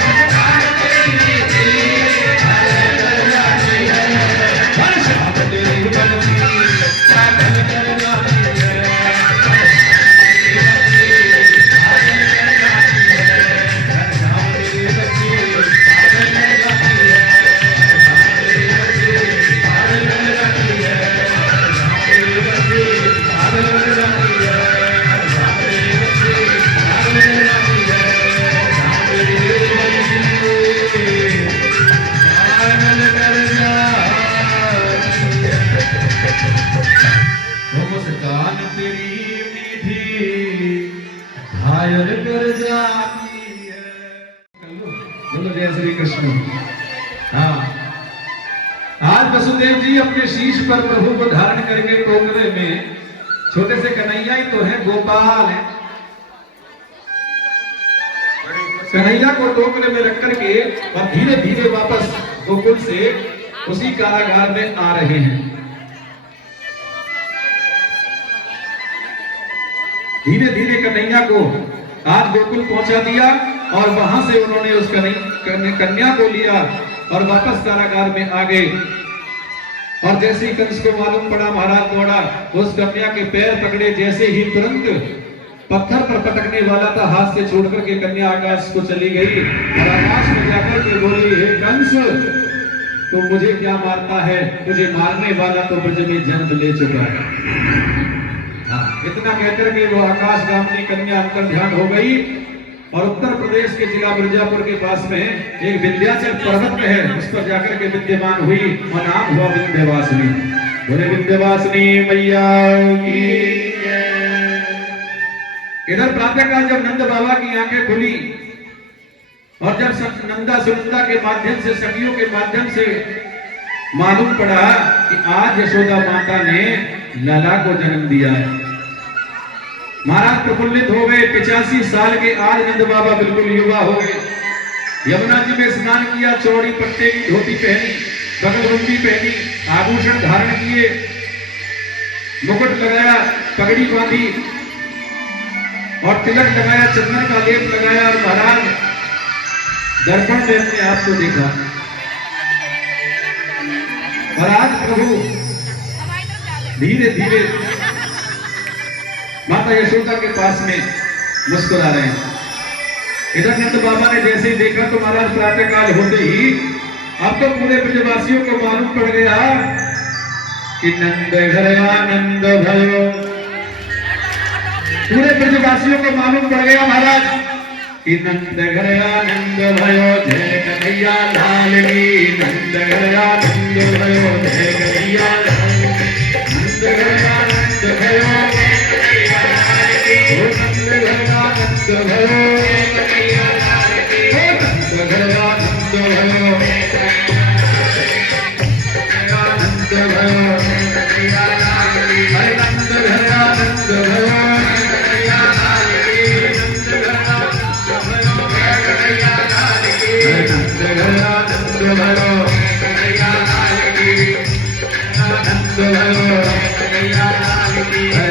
मुस्कान तेरी मीठी घायल कर जाती है। हर शाम तेरी बनती पागल कर जाती है, मुस्कान तेरी मीठी घायल कर जाती है। बोलो जय श्री कृष्ण। हाँ, आज वसुदेव जी अपने शीश पर प्रभु को धारण करके टोकरे में, छोटे से कन्हैया ही तो है, गोपाल है, कन्हैया को टोकरे में रख करके और धीरे धीरे वापस गोकुल से उसी कारागार में आ रहे हैं। धीरे धीरे कन्हैया को आज गोकुल पहुंचा दिया और वहां से उन्होंने उस कन्या को लिया और वापस कारागार में आ गए। और जैसे ही कंस को मालूम पड़ा, महाराज दौड़ा, उस कन्या के पैर पकड़े, जैसे ही तुरंत पत्थर पर पटकने वाला था, हाथ से छोड़ करके कन्या आकाश को चली गई और आकाश में जाकर के बोली, हे कंस, तो मुझे क्या मारता है, तुझे मारने वाला तो ब्रज में जन्म ले चुका है। इतना कहकर के वो आकाश गामिनी कन्या अंतर ध्यान हो गई और उत्तर प्रदेश के जिला मिर्जापुर के पास में एक विंध्याचल पर्वत है, उस पर जाकर के विद्यमान हुई और नाम हुआ विंध्यवासिनी। बोले विंध्यवासिनी मैया की। इधर प्रातःकाल जब नंद बाबा की आंखें खुली और जब नंदा सुनंदा के माध्यम से, सखियों के माध्यम से मालूम पड़ा कि आज यशोदा माता ने लला को जन्म दिया है, महाराज प्रफुल्लित हो गए। 85 साल के आज नंद बाबा बिल्कुल युवा हो गए। यमुना जी में स्नान किया, चौड़ी पट्टे की धोती पहनी, बगलबंदी पहनी, आभूषण धारण किए, मुकुट लगाया, पगड़ी बांधी और तिलक लगाया, चंदन का लेप लगाया और महाराज दर्पण में अपने आप को देखा। और आज प्रभु धीरे धीरे माता यशोदा के पास में मुस्कुरा रहे हैं। इधर नंद बाबा ने जैसे ही देखा तो महाराज प्रातःकाल होते ही अब तो पूरे ब्रजवासियों को मालूम पड़ गया कि नंद घर आनंद भयो। पूरे ब्रजवासियों को मालूम पड़ गया महाराज कि नंद घर आनंद भयो, जय कन्हैया लाल की। नंद घर आनंद भयो, जय कन्हैया लाल की। नंद घर आनंद भयो, नंद घर आनंद भयो, नंद घर आनंद भयो, आनंद भयो,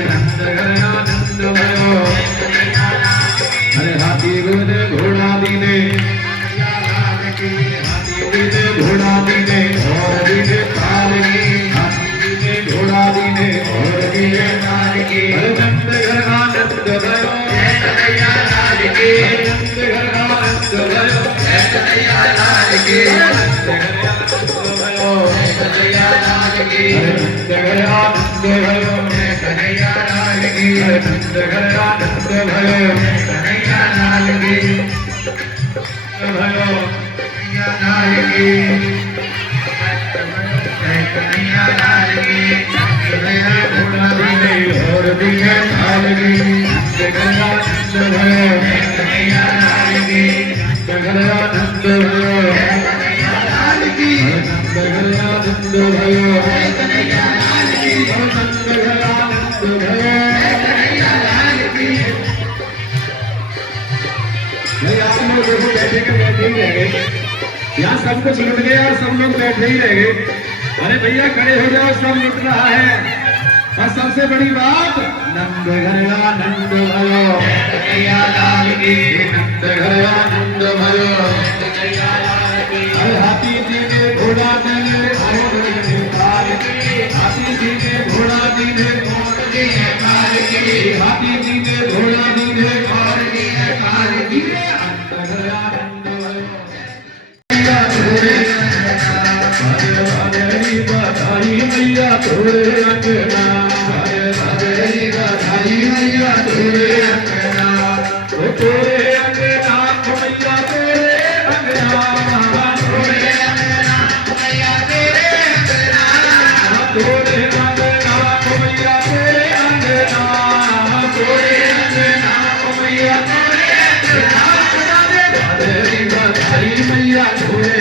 नंद घर आनंद भयो, अरे हाथी ने घोड़ा दीने, हाथी ने घोड़ा दीने और दीने ताल की, हाथी ने घोड़ा दीने और दीने ताल की। अरे नंद घर आनंद भयो, कन्हैया लाल की। नंद घर आनंद भयो, कन्हैया लाल की। कन्हैया लाल की नंद घर आनंद भयो कन्हैया लाल की नंद घर आनंद भयो कन्हैया लाल की भयो कन्हैया लाल की कन्हैया लाल की कन्हैया घोड़ा दिने और दिने लाल की नंद घर आनंद भयो कन्हैया लाल की नंद घर आनंद भयो कन्हैया लाल की नंद घर आनंद भयो कन्हैया लाल की नंद घर आनंद भयो कन्हैया लाल की। नहीं आप लोग देखो बैठे के बैठे ही रह गए, यहाँ सब कुछ लुट गया और सब लोग बैठे ही रह गए। अरे भैया खड़े हो जाओ, सब लुट रहा है। और सबसे बड़ी बात नंद घर आनंद भयो कन्हैया लाल की नंद घर आनंद भयो कन्हैया लाल की। हाथी जी ने घोड़ा दिने काल की हाथी जी ने घोड़ा दिने काल की हाथी जी ने घोड़ा दिने काल की नंद घर आनंद बधाई मैया तोरे अंगना बधाई मैया तोरे अंगना तोरे अंगना मैया तोरे अंगना तोरे अंगना मैया तेरे अंगना तोरे अंगना मैया तेरे अंगना तोरे अंगना मैया तेरे अंगना बधाई मैया तोरे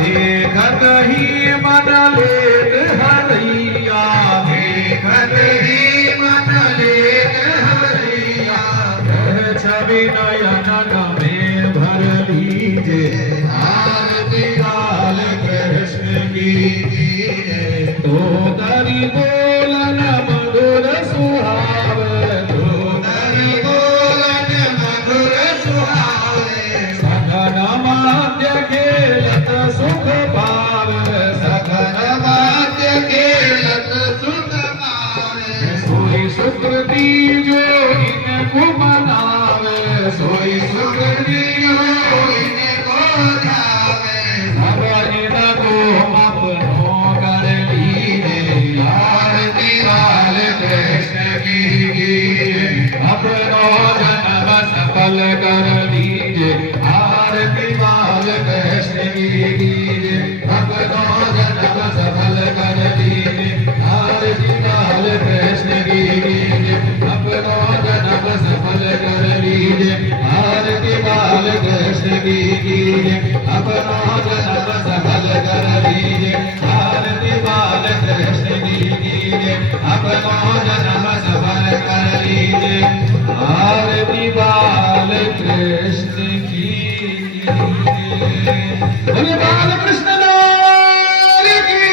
देखत ही मन लेत हरैया देखत ही मन लेत हरैया छवि नयन में भर लीजे आरती लाल कृष्ण की तो करी बोलन मधुर सुहावे तो करी बोलन मधुर सुहावे सघन माध्य खेलत सुख पावे सघन माध्य खेलत सुख पावे सोई सुकृति जो इनको मनावे सोई सुकृति जो इनको ध्यावे सब इनको अपनो कर लीजे आरती लाल कृष्ण की अपनो जन्म सफल कर लीजे आरती लाल कृष्ण की अपनो जन्म सफल कर लीजे आरती लाल कृष्ण की अपनो जन्म सफल कर लीजे आरती लाल कृष्ण की अपनो जन्म सफल कर लीजे आरती लाल कृष्ण की अपनो जन्म सफल कर लीजे आरती बाल कृष्ण की बाल कृष्ण लाल की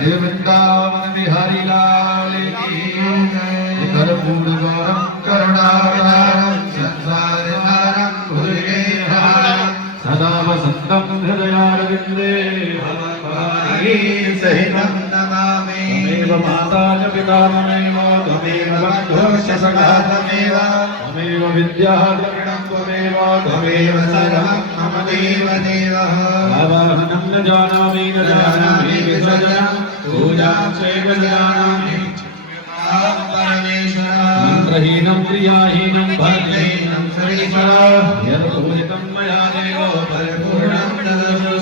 जय वृंदावन बिहारी लाल की कर्पूर गौरम करुणावतारम संसार सारम भुजगेन्द्रहारम सदा वसंतम हृदयारविंदे भवत्पादानि सहितं नमामि त्वमेव माता च पिता त्वमेव त्वमेव बन्धुश्च सखा त्वमेव विद्या द्रविणं त्वमेव सर्वं मम देवदेवः आवाहनं न जानामि विसर्जनं पूजां चैव जानामि मन्त्रहीनं क्रियाहीनं भक्तिहीनं सरीसरं यत्पूजितं मया देवो परिपूर्णं तदस्तु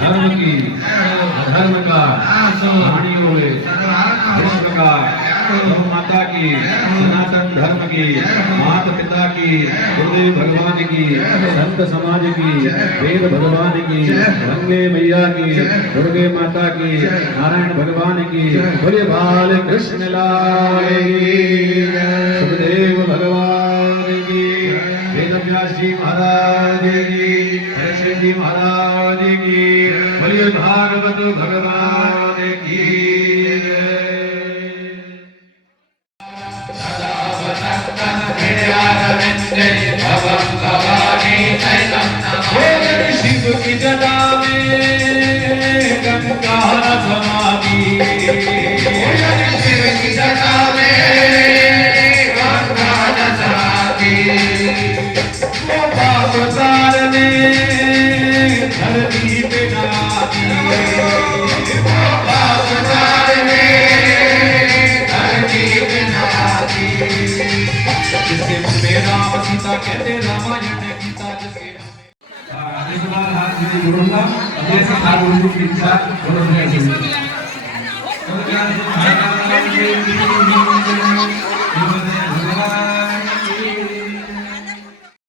धर्म की अधर्म का हानि होवे विश्व का गौ माता की सनातन धर्म की माता पिता की गुरुदेव भगवान की संत समाज की वेद भगवान की गंगे मैया की दुर्गे माता की नारायण भगवान की बोले बाल कृष्ण लाल की सुखदेव भगवान की वेद व्यास जी महाराज की हर्षि जी महाराज की बोलिए भागवत भगवान की शिव की जटा में गंगा समाधि शिव की जटा में गंगा समाधि वो पाप तारने धरती पे नादी वो पाप तारने धरती पे नादी जिसके मन में राम सीता कहते रामायण गीता जिसके इस बार हाथ मेरे जोड़ूंगा जैसे हाथ गुरु की इच्छा बोलो